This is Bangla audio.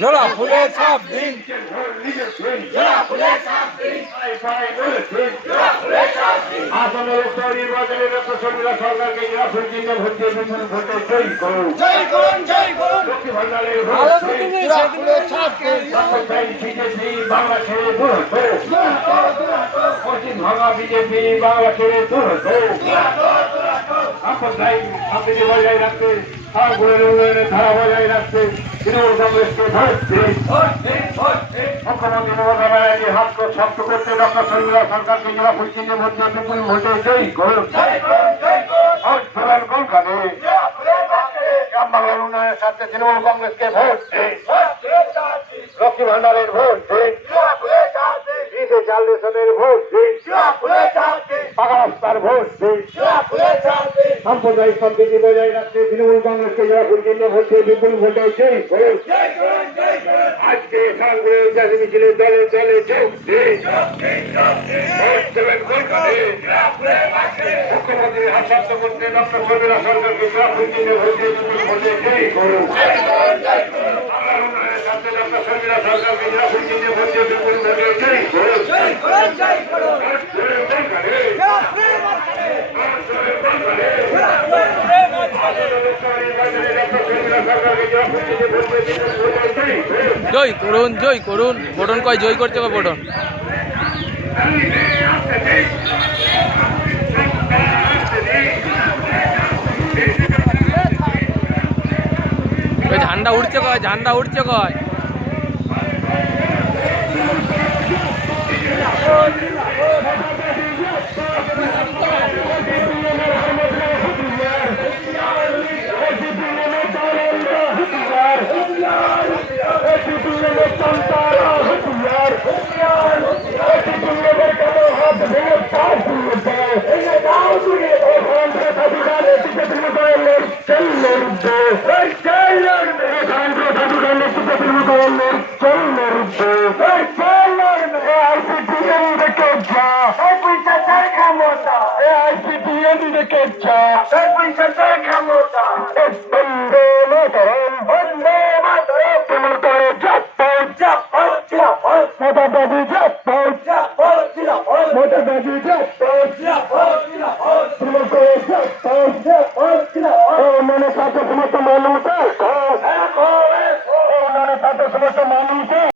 জোড়া ফুলে ছাপ দিন, আসনের উত্তর নির্বাচনের লোকসভা সরকারকে নিরাপদ চিহ্নে ভোট দিয়ে বিপুল ভোটে জয়ী করুন। লক্ষ্মী ভান্ডারের ভোট বিজেপি বাংলা ছেড়ে দূর হতো, পশ্চিম ভাঙা বিজেপি বাংলা ছেড়ে দূর হতো। আপনি বজায় রাখতে, সাগরের উন্নয়নের ধারা বজায় রাখতে তৃণমূল কংগ্রেসকে ভোট দিন। মুখ্যমন্ত্রী মমতা ব্যানার্জি হাতকে শক্ত করতে ডক্টর শর্মিলা সরকারকে নিরাপদ চিহ্নে ভোট দিয়ে বিপুল ভোটে জয়ী করুন। ভোট তোলার কলকাতায় গ্রাম বাংলার উন্নয়নের স্বার্থে তৃণমূল কংগ্রেসকে ভোট দিন। লক্ষ্মী ভান্ডারের ভোট দিন, বিদেশ চাল রেশনের ভোট দিন, পাকা রাস্তার ভোট দিন। সাম্প্রদায়িক সম্প্রীতি বজায় রাখতে তৃণমূল কংগ্রেসকে নিরাপদ চিহ্নে ভোট দিয়ে বিপুল ভোটে জয়ী করুন। আজকে সাগরের উদ্যাসী মিছিলে দলে দলে যোগ দিন। ভোট দেবেন কলকাতায় মুখ্যমন্ত্রীর হাত শক্ত করতে ডক্টর শর্মিলা সরকারকে নিরাপদ চিহ্নে ভোট দিয়ে বিপুল ভোটে জয়ী করুন। বাংলার উন্নয়নের স্বার্থে ডক্টর শর্মিলা সরকারকে নিরাপদ চিহ্নে ভোট দিয়ে বিপুল ভোটে জয়ী করুন। জয় করুন, জয় করুন। বটন কয় জয় করতে হবে বটন। ঝান্ডা উঠছে কয়, ঝান্ডা উঠছে কয়। Motor